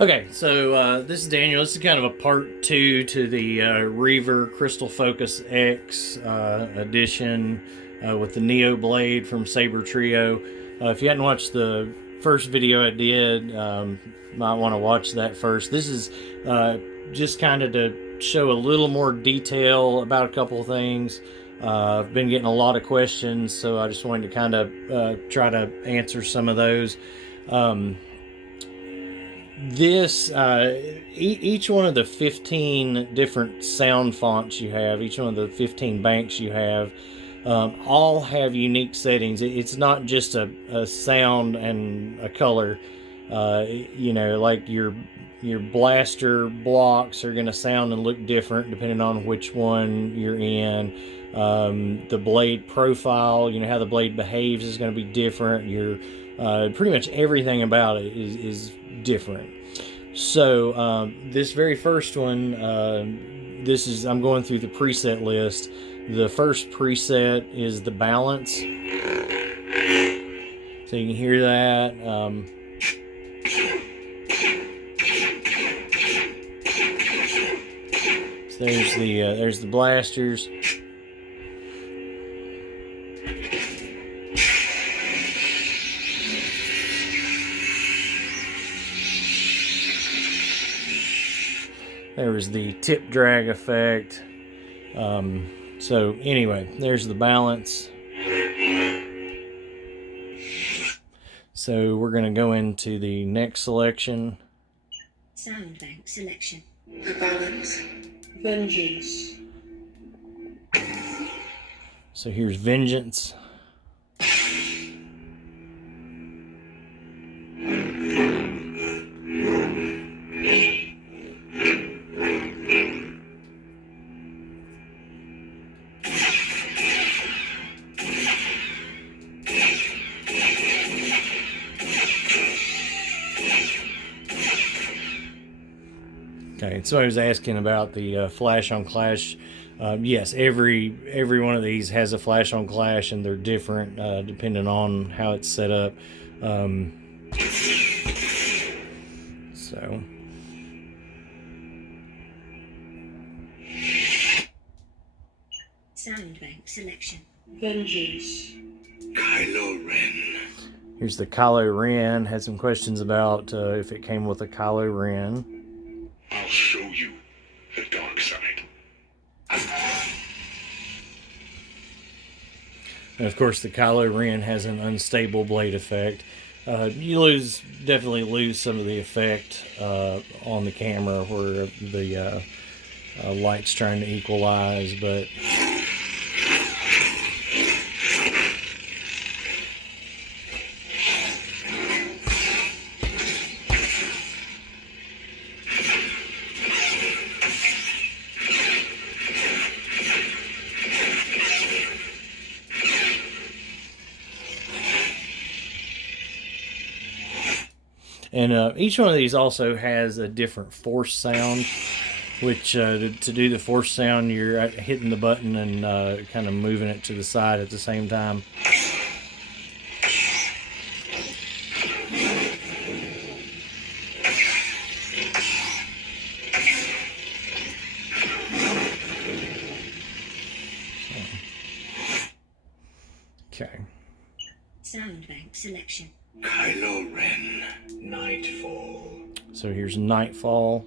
Okay, so this is Daniel. This is kind of a part 2 to the Reaver Crystal Focus X edition with the Neo Blade from Sabertrio. If you hadn't watched the first video I did, might want to watch that first. This is just kind of to show a little more detail about a couple of things. I've been getting a lot of questions, so I just wanted to kind of try to answer some of those. Each one of the 15 different sound fonts you have, each one of the 15 banks you have, all have unique settings. It's not just a sound and a color. Like your blaster blocks are going to sound and look different depending on which one you're in. The blade profile, how the blade behaves is going to be different. Pretty much everything about it is different. So this very first one, I'm going through the preset list. The first preset is the balance. So you can hear that. So there's the blasters. There was the tip drag effect. So anyway, there's the balance. So we're going to go into the next selection. Sound bank selection. The balance. Vengeance. So here's Vengeance. Okay, so I was asking about the flash on clash. Yes, every one of these has a flash on clash, and they're different depending on how it's set up. So Sound bank selection. Vengeance. Kylo Ren. here's the Kylo Ren. Had some questions about if it came with a Kylo Ren. I'll show you the dark side. And of course, the Kylo Ren has an unstable blade effect. You definitely lose some of the effect on the camera where the light's trying to equalize, but and each one of these also has a different force sound, which to do the force sound, you're hitting the button and kind of moving it to the side at the same time. Okay. Sound bank selection. Kylo Ren. Nightfall. So here's Nightfall.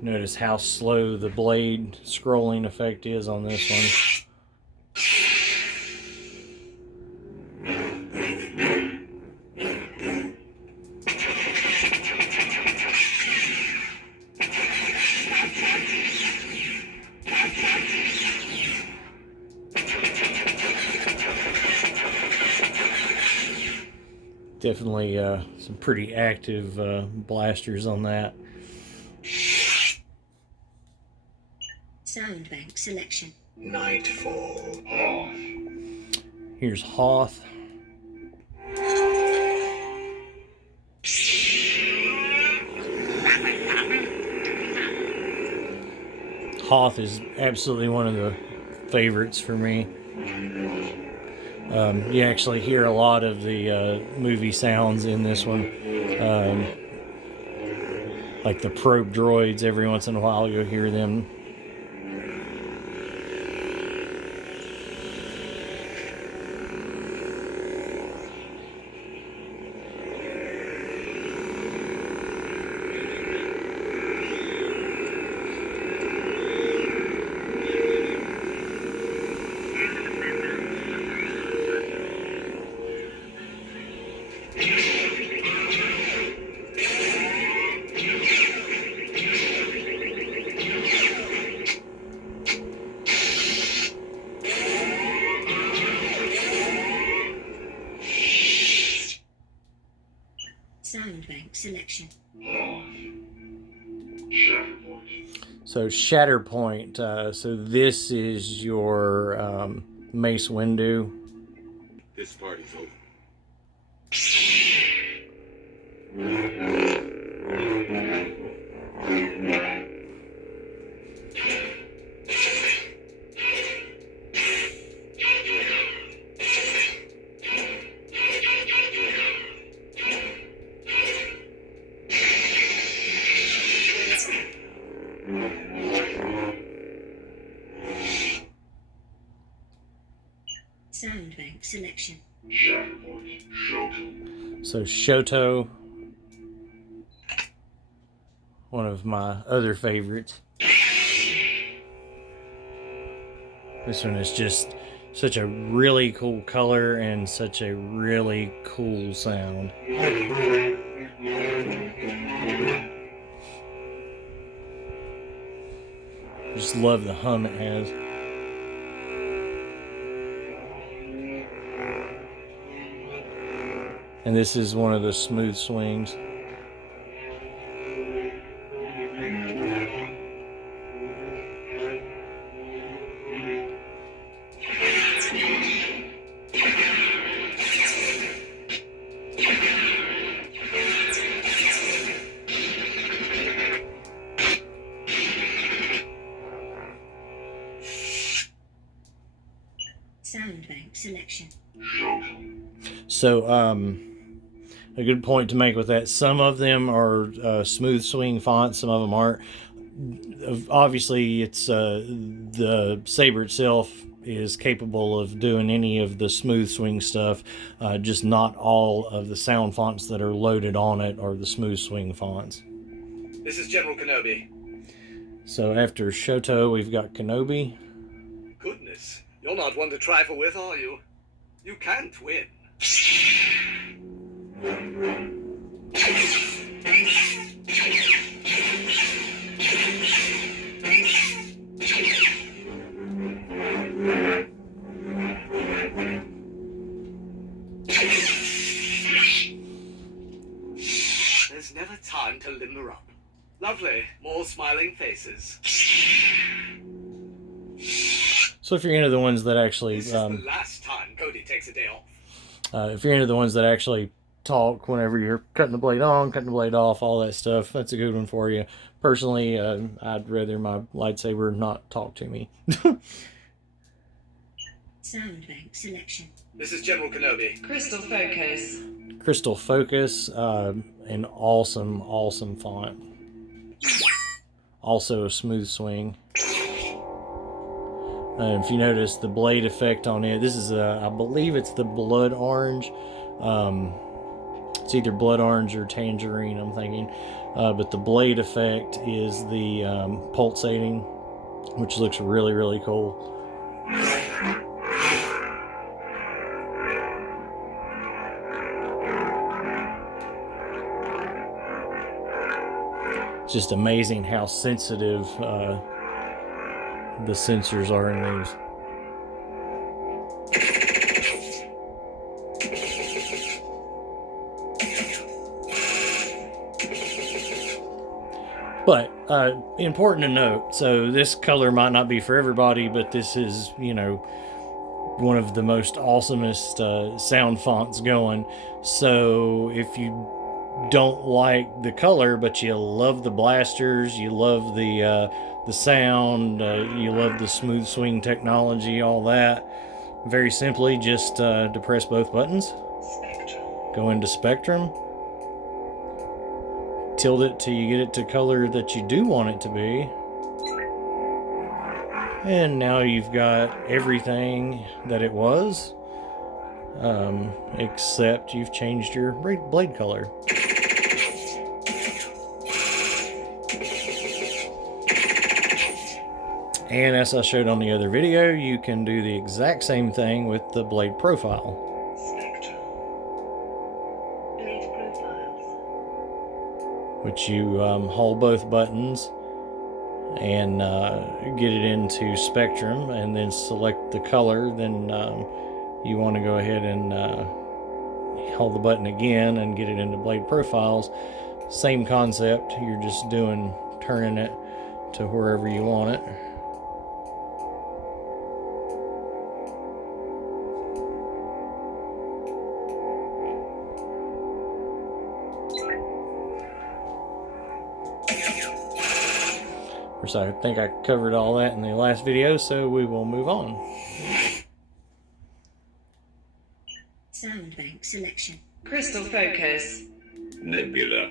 Notice how slow the blade scrolling effect is on this one. Definitely some pretty active blasters on that. Sound bank selection. Nightfall. Hoth. Here's Hoth. Hoth is absolutely one of the favorites for me. You actually hear a lot of the movie sounds in this one. Like the probe droids, every once in a while you'll hear them. Sound bank selection. So Shatterpoint, so this is your Mace Windu. This party's over. Sound bank selection. So Shoto, one of my other favorites. This one is just such a really cool color and such a really cool sound. Just love the hum it has. And this is one of the smooth swings. Sound bank selection. So, a good point to make with that. Some of them are smooth swing fonts. Some of them aren't. Obviously, it's the Saber itself is capable of doing any of the smooth swing stuff. Just not all of the sound fonts that are loaded on it are the smooth swing fonts. This is General Kenobi. So after Shoto, we've got Kenobi. Goodness, you're not one to trifle with, are you? You can't win. There's never time to limber up. Lovely, more smiling faces. So if you're into the ones that actually, This is the last time Cody takes a day off. if you're into the ones that actually talk whenever you're cutting the blade on, cutting the blade off, all that stuff, that's a good one for you. Personally, I'd rather my lightsaber not talk to me. Sound bank selection. This is General Kenobi. Crystal focus. Crystal Focus, an awesome font. Also a smooth swing. If you notice the blade effect on it, this is I believe it's the blood orange. It's either blood orange or tangerine, I'm thinking. But the blade effect is the pulsating, which looks really cool. It's just amazing how sensitive the sensors are in these. But important to note, so this color might not be for everybody, but this is, you know, one of the most awesomest sound fonts going. So if you don't like the color, but you love the blasters, you love the sound, you love the smooth swing technology, all that, Very simply, just depress both buttons. Go into spectrum. Tilt it till you get it to color that you do want it to be. And now you've got everything that it was, except you've changed your blade color. And as I showed on the other video, you can do the exact same thing with the blade profile. Blade profiles. Which you hold both buttons and get it into spectrum, and then select the color. Then you want to go ahead and hold the button again and get it into blade profiles. Same concept, you're just turning it to wherever you want it. So I think I covered all that in the last video, so we will move on. Sound bank selection. Crystal focus. Nebula.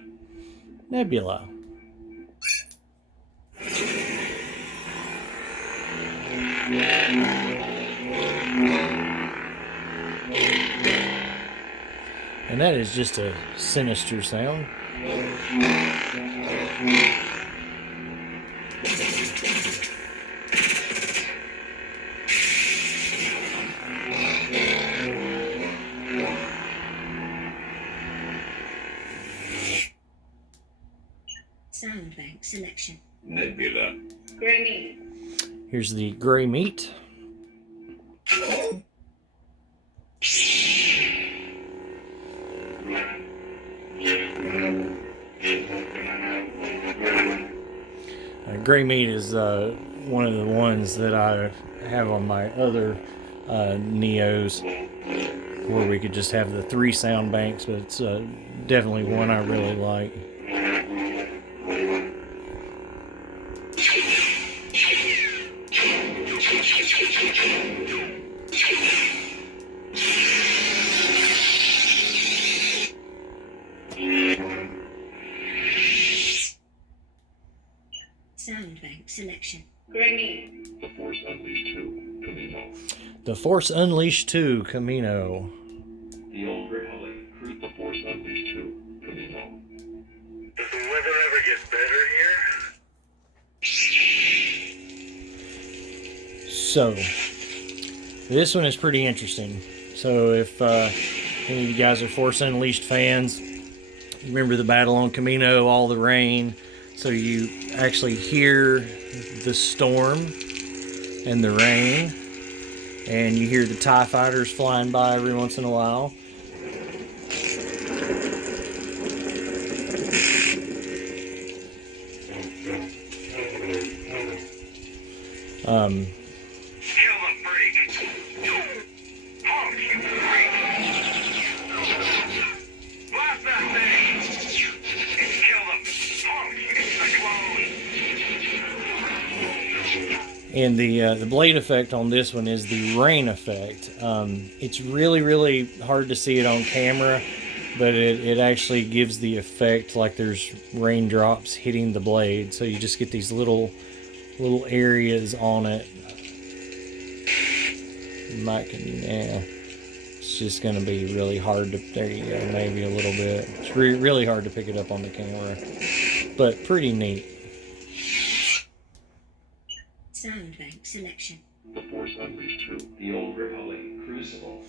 Nebula. And that is just a sinister sound. Sound bank selection. Nebula. Grey meat. Here's the gray meat. Gray meat is one of the ones that I have on my other Neos, where we could just have the 3 sound banks, but it's definitely one I really like. Sound bank selection. Grey meat. The Force Unleashed 2, Camino. The Force Unleashed 2, Camino. The Old Republic, The Force Unleashed 2, Camino. Does the weather ever get better here? So, this one is pretty interesting. So if any of you guys are Force Unleashed fans, remember the battle on Camino, all the rain. So you actually hear the storm and the rain, and you hear the TIE fighters flying by every once in a while. Kill the freak! Honk, you freak! Blast that thing! It's killed him! Honk, it's the clone! And the blade effect on this one is the rain effect. It's really, really hard to see it on camera, but it actually gives the effect like there's raindrops hitting the blade. So you just get these little areas on it. It's just going to be really hard to, there you go, maybe a little bit. It's really hard to pick it up on the camera, but pretty neat. Sound bank selection. The Force Unleashed 2, The Old Republic Crucible.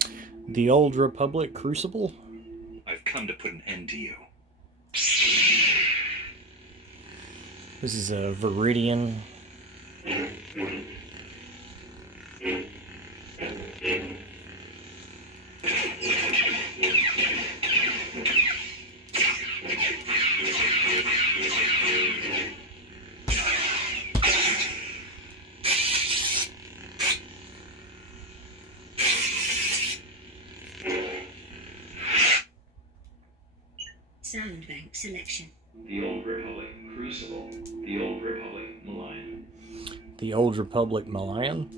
The Old Republic Crucible. I've come to put an end to you. This is a Viridian. Sound bank selection. The Old Republic Crucible. The Old Republic Malign. The Old Republic Malayan.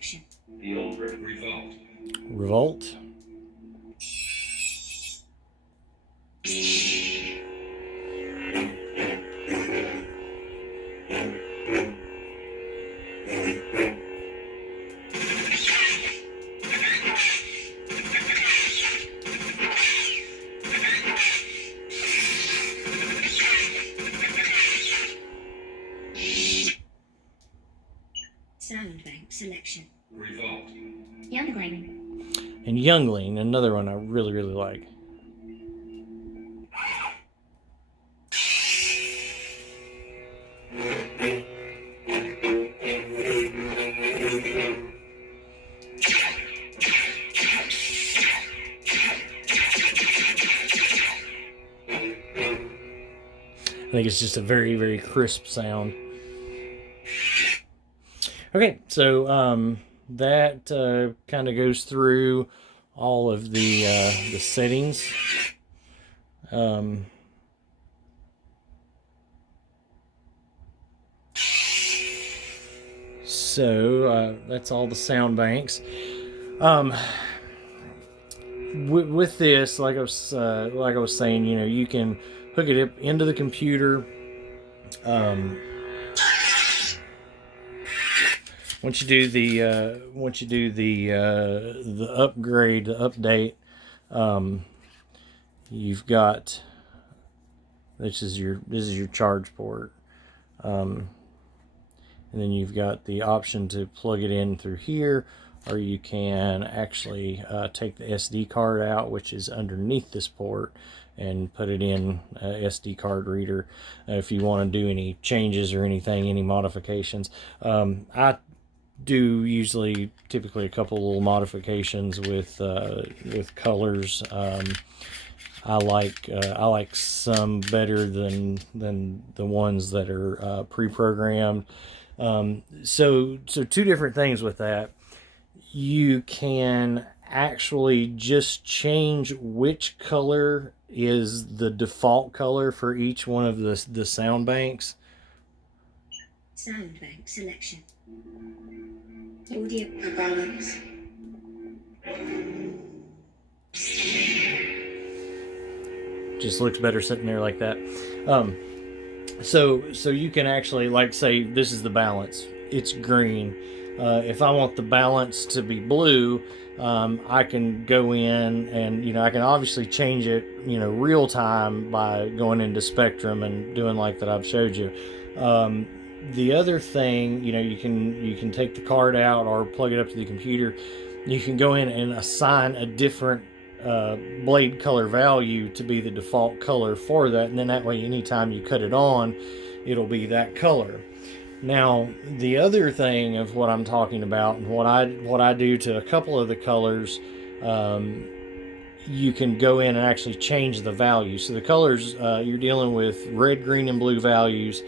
selection. Field revolt. Revolt. Sound bank selection. Revolt. Youngling. And Youngling, another one I really, really like. I think it's just a very, very crisp sound. Okay, so that kind of goes through all of the settings. So that's all the sound banks. With this, like I was saying, you know, you can hook it up into the computer. Once you do the upgrade, the update, you've got this is your charge port, and then you've got the option to plug it in through here, or you can actually take the SD card out, which is underneath this port, and put it in a SD card reader if you want to do any changes or anything, any modifications. I do typically a couple little modifications with colors. I like some better than the ones that are pre-programmed. So two different things with that. You can actually just change which color is the default color for each one of the sound banks. Sound bank selection. Audio balance. Just looks better sitting there like that. So you can actually, like, say this is the balance. It's green. If I want the balance to be blue, I can go in and, you know, I can obviously change it, you know, real time by going into Spectrum and doing like that I've showed you. The other thing, you know, you can take the card out or plug it up to the computer. You can go in and assign a different blade color value to be the default color for that, and then that way anytime you cut it on, it'll be that color. Now, the other thing of what I'm talking about, and what I do to a couple of the colors, you can go in and actually change the value. So the colors, you're dealing with red, green, and blue values.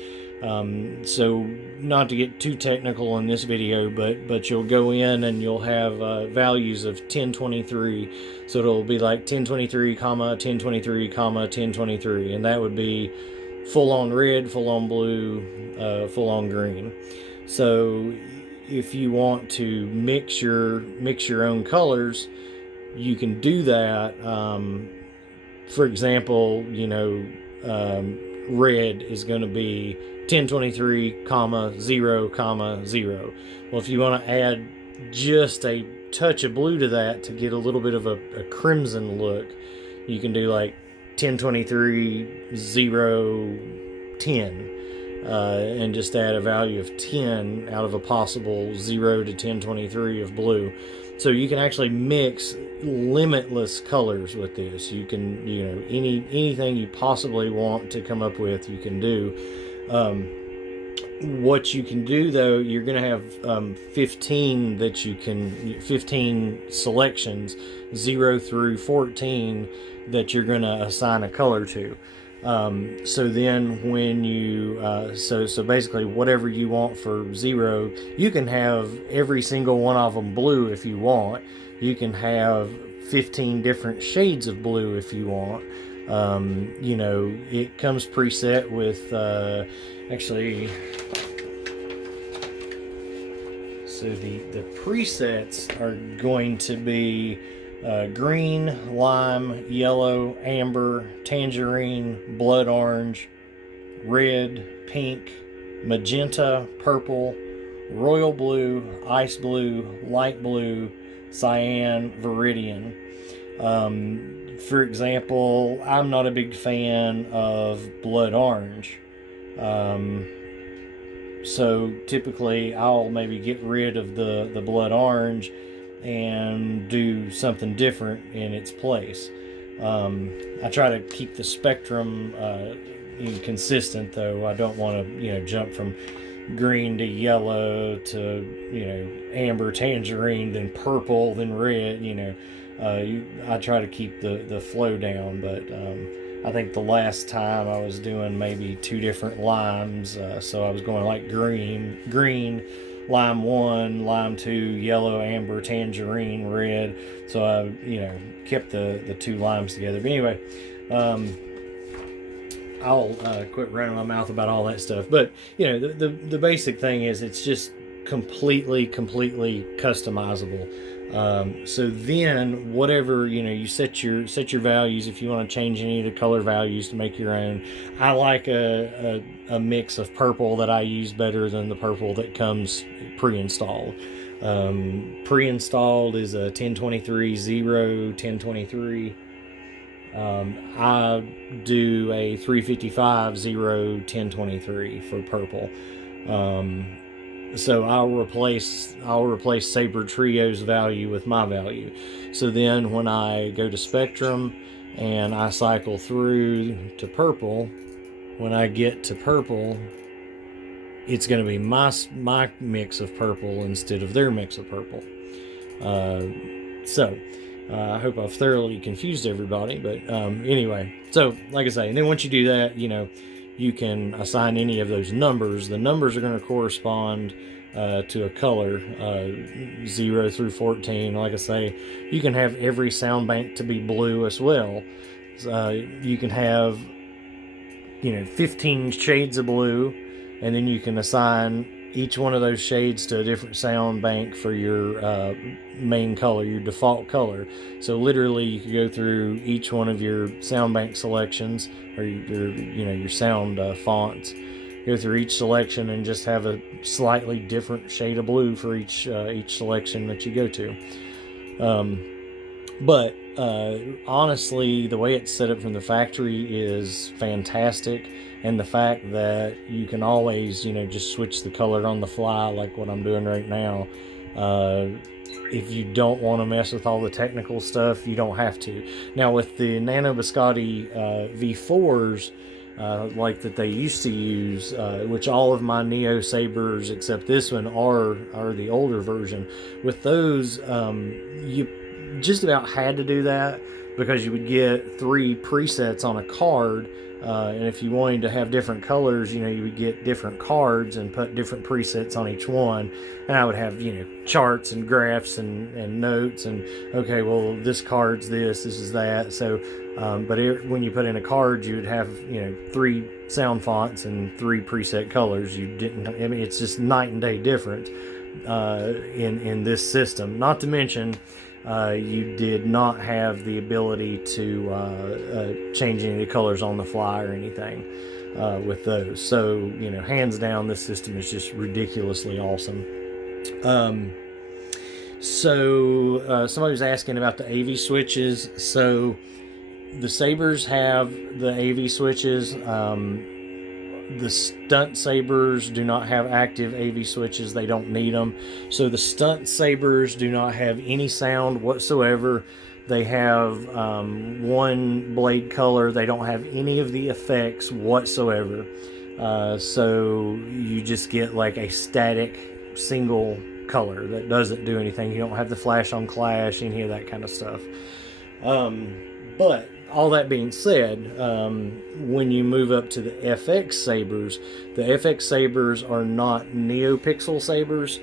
So not to get too technical in this video, but you'll go in and you'll have values of 1023. So it'll be like 1023, 1023, 1023, and that would be full on red, full on blue, full on green. So if you want to mix your own colors, you can do that. For example, you know, red is going to be 1023, 0, 0. Well, if you want to add just a touch of blue to that to get a little bit of a crimson look, you can do like 1023, 0, 10, and just add a value of 10 out of a possible 0 to 1023 of blue. So you can actually mix limitless colors with this. You can, you know, anything you possibly want to come up with, you can do. What you can do, though, you're going to have 15 selections, 0 through 14, that you're going to assign a color to. So then when you, so basically whatever you want for 0, you can have every single one of them blue if you want. You can have 15 different shades of blue if you want. You know, it comes preset with, actually, let's So the presets are going to be green, lime, yellow, amber, tangerine, blood orange, red, pink, magenta, purple, royal blue, ice blue, light blue, cyan, viridian. For example, I'm not a big fan of blood orange. So typically I'll maybe get rid of the blood orange and do something different in its place. I try to keep the spectrum consistent, though. I don't want to jump from green to yellow to amber, tangerine, then purple, then red. I try to keep the flow down, but I think the last time I was doing maybe 2 different limes, so I was going like green, lime 1, lime 2, yellow, amber, tangerine, red. So I kept the 2 limes together. But anyway, I'll quit running my mouth about all that stuff. But the basic thing is it's just completely customizable. So then whatever you set your values. If you want to change any of the color values to make your own, I like a mix of purple that I use better than the purple that comes pre-installed. Pre-installed is a 1023 0 1023. I do a 355 0 1023 for purple. So I'll replace Sabertrio's value with my value. So then when I go to spectrum and I cycle through to purple, when I get to purple, it's going to be my mix of purple instead of their mix of purple. I hope I've thoroughly confused everybody, but anyway. So like I say, and then once you do that, you can assign any of those numbers. The numbers are going to correspond to a color, 0 through 14. Like I say, you can have every sound bank to be blue as well. You can have 15 shades of blue, and then you can assign each one of those shades to a different sound bank for your main color, your default color. So literally you could go through each one of your sound bank selections, or your sound fonts, go through each selection and just have a slightly different shade of blue for each selection that you go to. But honestly, the way it's set up from the factory is fantastic. And the fact that you can always, just switch the color on the fly, like what I'm doing right now. If you don't want to mess with all the technical stuff, you don't have to. Now, with the Nano Biscotti V4s, like that they used to use, which all of my Neo Sabers except this one are the older version. With those, you just about had to do that, because you would get 3 presets on a card. And if you wanted to have different colors, you would get different cards and put different presets on each one. And I would have, charts and graphs and notes and, okay, well, this card's this is that. So, when you put in a card, you would have, 3 sound fonts and 3 preset colors. It's just night and day different in this system. Not to mention, you did not have the ability to change any of the colors on the fly or anything with those. So, hands down, this system is just ridiculously awesome. Somebody was asking about the AV switches. So the Sabers have the AV switches. The Stunt Sabers do not have active AV switches. They don't need them. So the Stunt Sabers do not have any sound whatsoever. They have 1 blade color. They don't have any of the effects whatsoever. So you just get like a static single color that doesn't do anything. You don't have the flash on clash, any of that kind of stuff. But all that being said, when you move up to the FX Sabers, the FX Sabers are not NeoPixel Sabers,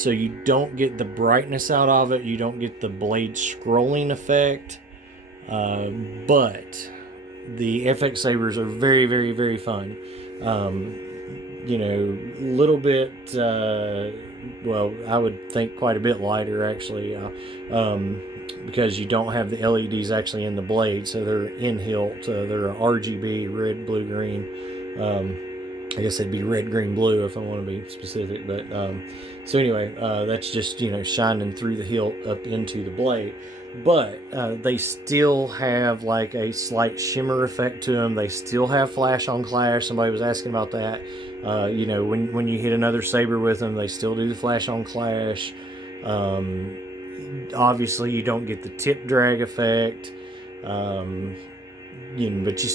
so you don't get the brightness out of it, you don't get the blade scrolling effect, but the FX Sabers are very, very, very fun. you know, a little bit, well, I would think quite a bit lighter actually, because you don't have the LEDs actually in the blade, so they're in hilt. They're RGB, red, blue, green. I guess it'd be red, green, blue if I want to be specific. But so anyway, that's just, you know, shining through the hilt up into the blade. But they still have like a slight shimmer effect to them. They still have flash on clash. Somebody was asking about that. You know, when you hit another saber with them, they still do the flash on clash. Obviously, you don't get the tip drag effect. You know, but you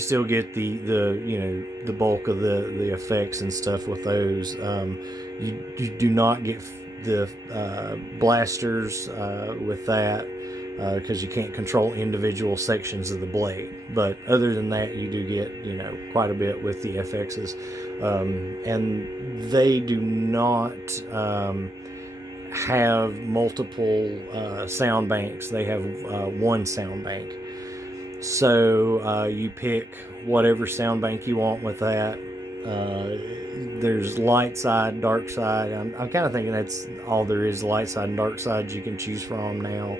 still get the you know, the bulk of the effects and stuff with those. You do not get the blasters with that, because you can't control individual sections of the blade. But other than that, you do get, you know, quite a bit with the FXs, and they do not have multiple sound banks. They have one sound bank. So you pick whatever sound bank you want with that. There's light side, dark side. I'm kind of thinking that's all there is, light side and dark side you can choose from now.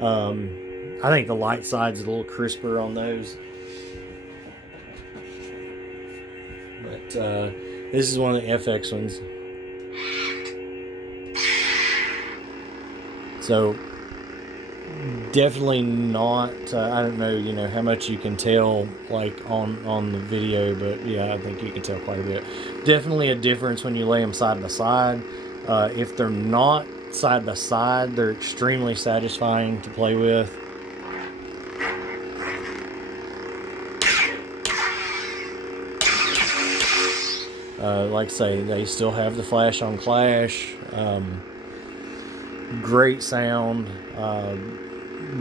I think the light side's a little crisper on those. But this is one of the FX ones. So definitely not, I don't know, you know, how much you can tell like on the video, but yeah, I think you can tell quite a bit. Definitely a difference when you lay them side by side. If they're not side by side, they're extremely satisfying to play with. Like I say, they still have the flash on clash. Great sound.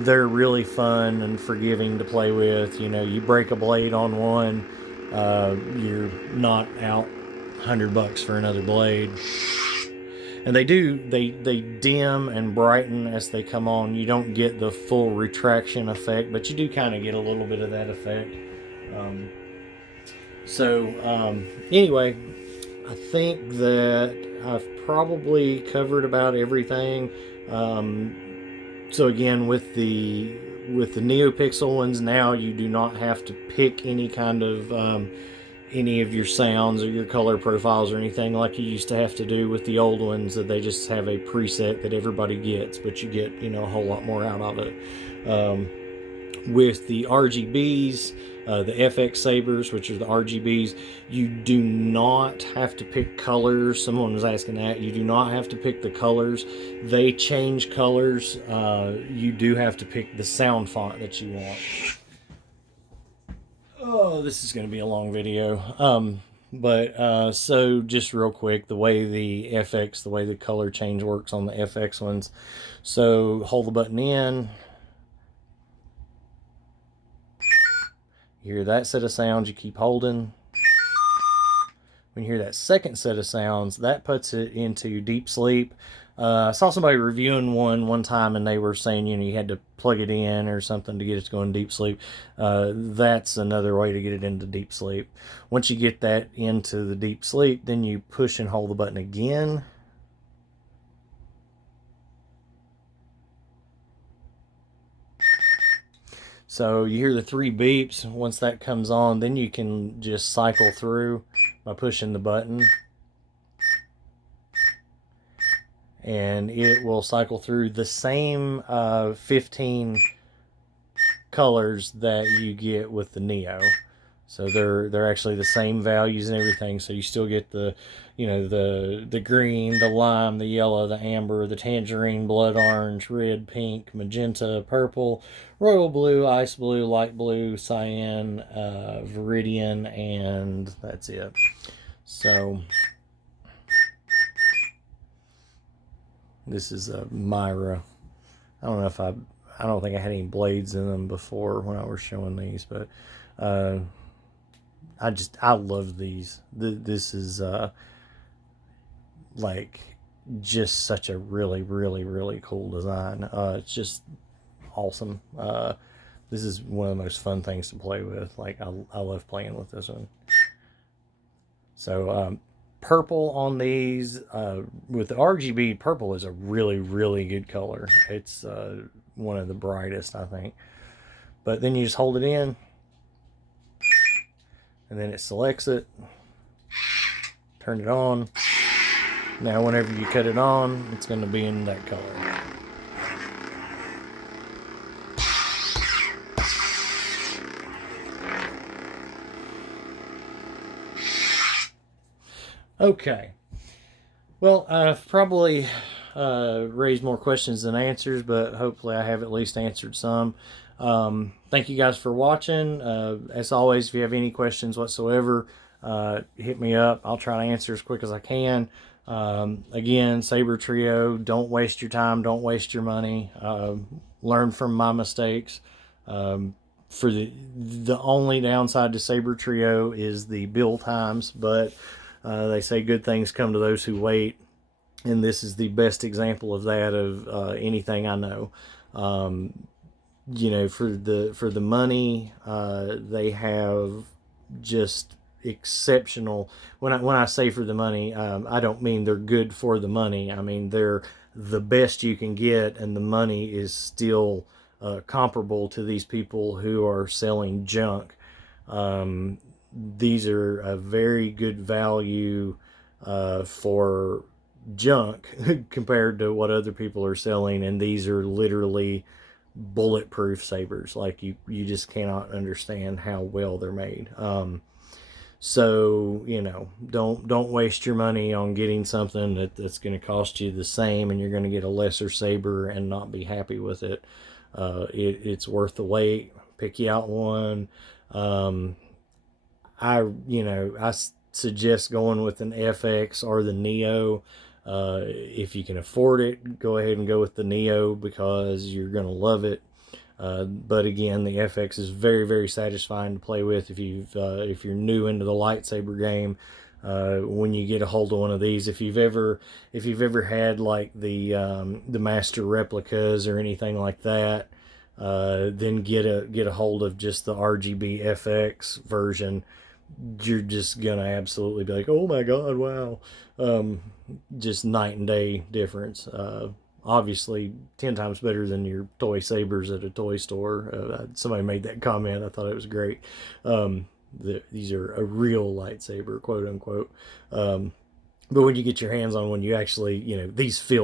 They're really fun and forgiving to play with. You know, you break a blade on one, you're not out $100 for another blade. And they dim and brighten as they come on. You don't get the full retraction effect, but you do kind of get a little bit of that effect. Anyway, I think that I've probably covered about everything. So again, with the NeoPixel ones now, you do not have to pick any kind of any of your sounds or your color profiles or anything like you used to have to do with the old ones. That they just have a preset that everybody gets, but you get, you know, a whole lot more out of it. With the RGBs, the FX Sabers, which are the RGBs, you do not have to pick colors. Someone was asking that. You do not have to pick the colors. They change colors. You do have to pick the sound font that you want. Oh, this is going to be a long video. So just real quick, the way the color change works on the FX ones. So hold the button in. You hear that set of sounds, you keep holding. When you hear that second set of sounds, that puts it into deep sleep. I saw somebody reviewing one time, and they were saying, you know, you had to plug it in or something to get it to go in deep sleep. That's another way to get it into deep sleep. Once you get that into the deep sleep, then you push and hold the button again. So you hear the 3 beeps. Once that comes on, then you can just cycle through by pushing the button. And it will cycle through the same 15 colors that you get with the Neo. So they're actually the same values and everything. So you still get the, you know, the green, the lime, the yellow, the amber, the tangerine, blood orange, red, pink, magenta, purple, royal blue, ice blue, light blue, cyan, viridian, and that's it. So this is a Myra. I don't know if I don't think I had any blades in them before when I was showing these, but I love these. This is like just such a really, really, really cool design. It's just awesome. This is one of the most fun things to play with. Like I love playing with this one. So purple on these, with the RGB, purple is a really, really good color. It's one of the brightest, I think. But then you just hold it in, and then it selects it. Turn it on. Now whenever you cut it on, it's going to be in that color. Okay. Well, I've probably raised more questions than answers, but hopefully I have at least answered some. Thank you guys for watching. As always, if you have any questions whatsoever, hit me up. I'll try to answer as quick as I can. Again, Sabertrio, don't waste your time, don't waste your money. Learn from my mistakes. For the only downside to Sabertrio is the build times, but they say good things come to those who wait, and this is the best example of that of anything I know. You know, for the money, they have just exceptional. When I say for the money, I don't mean they're good for the money. I mean they're the best you can get, and the money is still comparable to these people who are selling junk. These are a very good value for junk compared to what other people are selling, and these are literally bulletproof sabers. Like you just cannot understand how well they're made. So, you know, don't waste your money on getting something that's going to cost you the same, and you're going to get a lesser saber and not be happy with it. It's worth the wait. Pick you out one. I suggest going with an FX or the Neo. If you can afford it, go ahead and go with the Neo because you're going to love it. But again, the FX is very, very satisfying to play with if you're new into the lightsaber game. When you get a hold of one of these, if you've ever had like the master replicas or anything like that, then get a hold of just the RGB FX version. You're just gonna absolutely be like, oh my god, wow. Just night and day difference. Obviously 10 times better than your toy sabers at a toy store. Somebody made that comment. I thought it was great. These are a real lightsaber, quote unquote. But when you get your hands on one, you actually, these feel